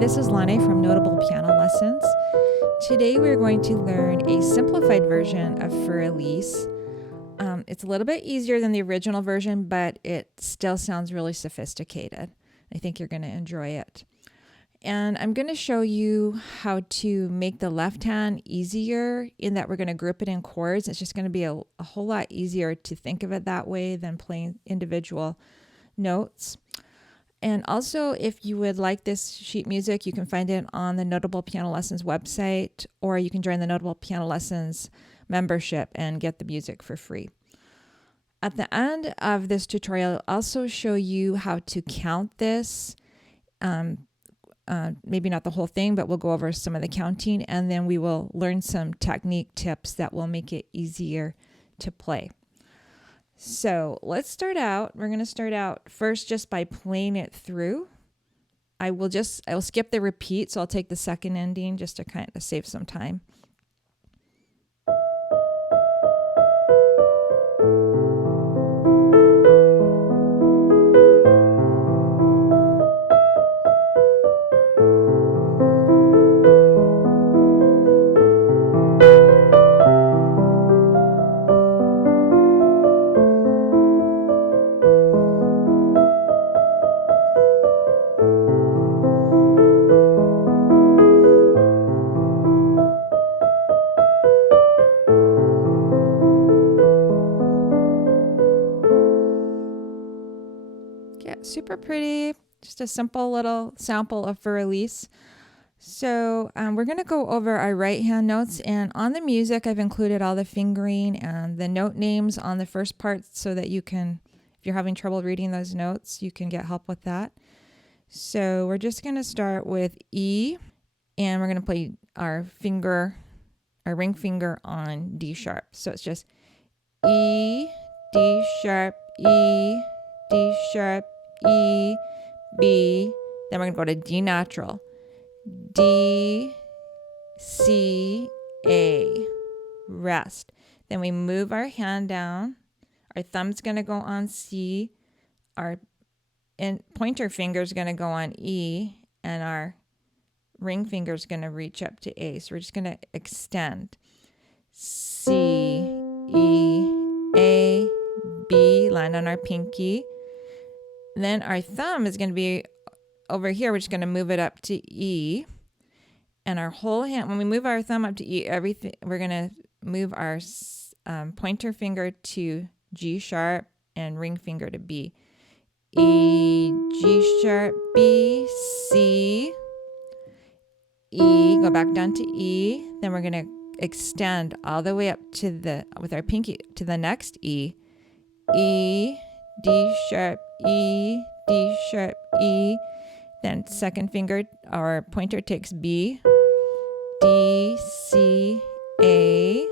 this is Lane from Notable Piano Lessons. Today we're going to learn a simplified version of Fur Elise. It's a little bit easier than the original version, but it still sounds really sophisticated. I think you're going to enjoy it. And I'm going to show you how to make the left hand easier in that we're going to group it in chords. It's just going to be a whole lot easier to think of it that way than playing individual notes. And also, if you would like this sheet music, you can find it on the Notable Piano Lessons website, or you can join the Notable Piano Lessons membership and get the music for free. At the end of this tutorial, I'll also show you how to count this. Maybe not the whole thing, but we'll go over some of the counting, and then we will learn some technique tips that will make it easier to play. So let's start out. We're going to start out first just by playing it through. I will skip the repeat, so I'll take the second ending just to kind of save some time. Super pretty, just a simple little sample of Fur Elise. So we're going to go over our right hand notes, and on the music I've included all the fingering and the note names on the first part so that you can, if you're having trouble reading those notes, you can get help with that. So we're just going to start with E, and we're going to play our ring finger on D sharp. So it's just E, D sharp, E, D sharp, E, B, then we're going to go to D natural, D, C, A, rest. Then we move our hand down, our thumb's going to go on C, our pointer finger is going to go on E, and our ring finger is going to reach up to A. So we're just going to extend C, E, A, B, land on our pinky. Then our thumb is going to be over here. We're just going to move it up to E. And our whole hand, when we move our thumb up to E, we're going to move our pointer finger to G sharp and ring finger to B. E, G sharp, B, C, E, go back down to E. Then we're going to extend all the way up to with our pinky to the next E. E, D sharp, E, D sharp, E. Then second finger, our pointer takes B, D, C, A.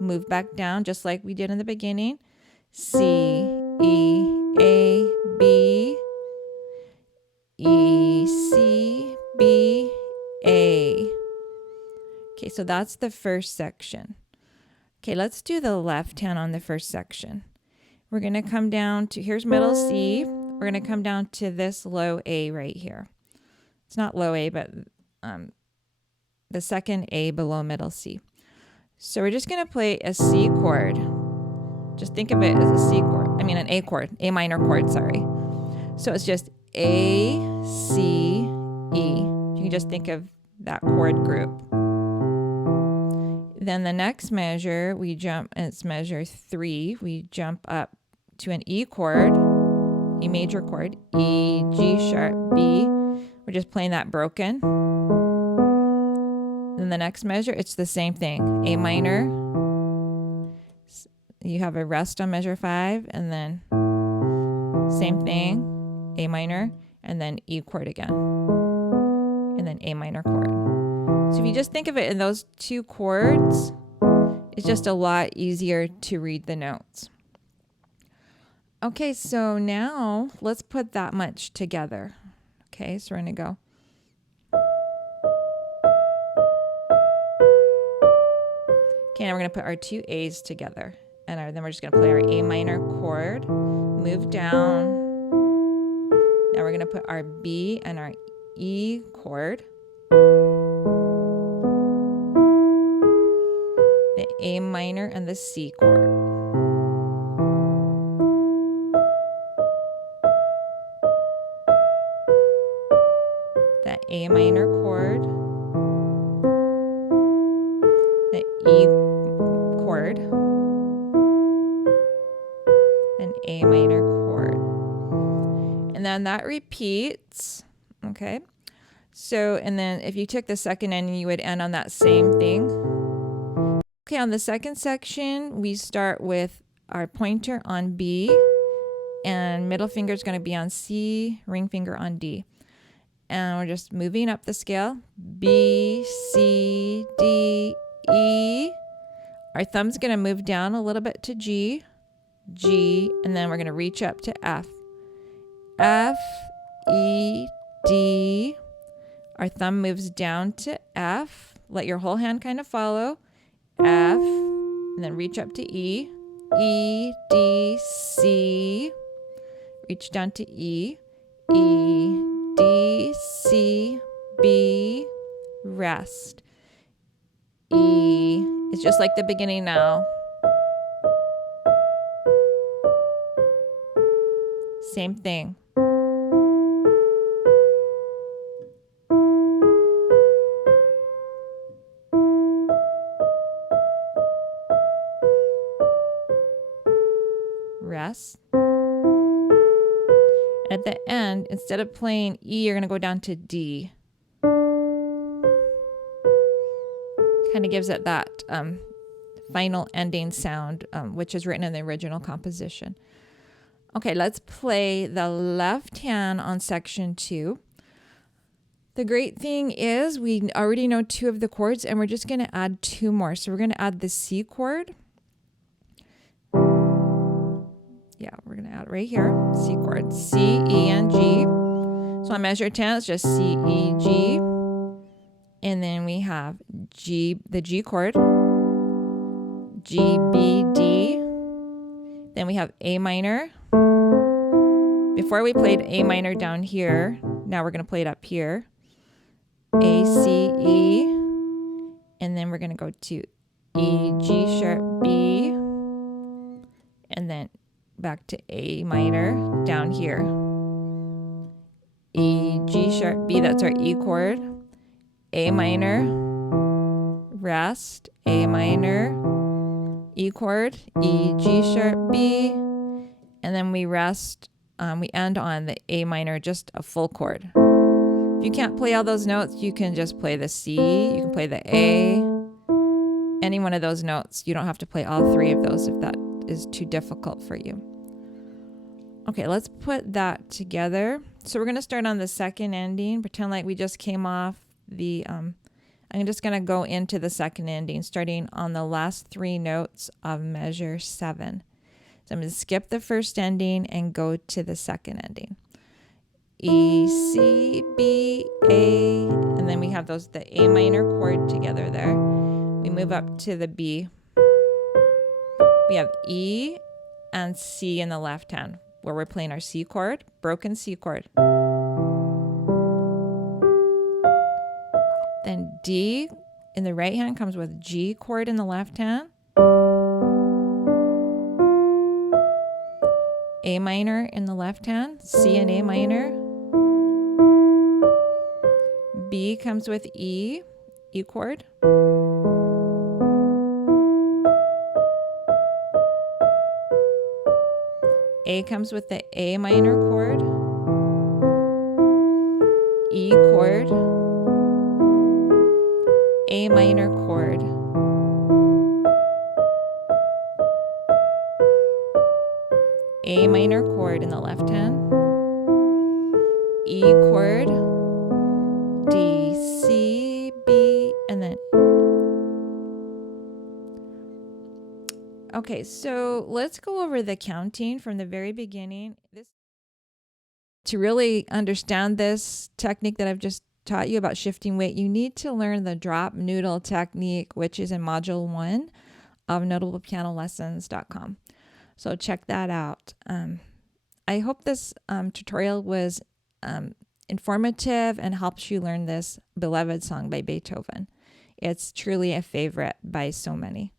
Move back down just like we did in the beginning. C, E, A, B, E, C, B, A. Okay, so that's the first section. Okay, let's do the left hand on the first section. We're going to come down to, here's middle C. We're going to come down to this low A right here. It's not low A, but the second A below middle C. So we're just going to play a C chord. Just think of it as a C chord. I mean an A chord, A minor chord, sorry. So it's just A, C, E. You can just think of that chord group. Then the next measure, we jump, and it's measure 3. We jump up to an E chord, E major chord, E, G sharp, B. We're just playing that broken. Then the next measure, it's the same thing. A minor. You have a rest on measure 5, and then same thing, A minor, and then E chord again, and then A minor chord. So if you just think of it in those two chords, it's just a lot easier to read the notes. Okay, so now let's put that much together. Okay, so we're going to go. Okay, now we're going to put our two A's together. And then we're just going to play our A minor chord, move down. Now we're going to put our B and our E chord, the A minor, and the C chord. The A minor chord, the E chord, then A minor chord. And then that repeats, okay? So, and then if you took the second ending, you would end on that same thing. Okay, on the second section, we start with our pointer on B, and middle finger is going to be on C, ring finger on D. And we're just moving up the scale. B, C, D, E. Our thumb's going to move down a little bit to G, G, and then we're going to reach up to F. F, E, D. Our thumb moves down to F. Let your whole hand kind of follow. F, and then reach up to E. E, D, C. Reach down to E. E, D, C, B, rest. E is just like the beginning now. Same thing. Rest. At the end, instead of playing E, you're going to go down to D. Kind of gives it that final ending sound, which is written in the original composition. Okay, let's play the left hand on section 2. The great thing is we already know 2 of the chords, and we're just going to add 2 more. So we're going to add the C chord. Yeah, we're going to add right here, C chord, C, E, and G. So on measure 10, it's just C, E, G. And then we have G, the G chord, G, B, D. Then we have A minor. Before we played A minor down here, now we're going to play it up here. A, C, E. And then we're going to go to E, G sharp, B. And then back to A minor down here. E, G sharp, B, that's our E chord. A minor, rest, A minor, E chord, E, G sharp, B, and then we rest, we end on the A minor, just a full chord. If you can't play all those notes, you can just play the C, you can play the A, any one of those notes. You don't have to play all 3 of those if that is too difficult for you. Okay, let's put that together. So we're going to start on the second ending, pretend like we just came off the, I'm just going to go into the second ending, starting on the last 3 notes of measure 7. So I'm going to skip the first ending and go to the second ending. E, C, B, A, and then we have the A minor chord together there. We move up to the B. We have E and C in the left hand, where we're playing our C chord, broken C chord. Then D in the right hand comes with G chord in the left hand. A minor in the left hand, C and A minor. B comes with E, E chord. A comes with the A minor chord, E chord, A minor chord. A minor chord in the left hand, E chord, D, C, B, and then. Okay, so let's go over the counting from the very beginning. To really understand this technique that I've just taught you about shifting weight, you need to learn the drop noodle technique, which is in module 1 of notablepianolessons.com. So check that out. I hope this tutorial was informative and helps you learn this beloved song by Beethoven. It's truly a favorite by so many.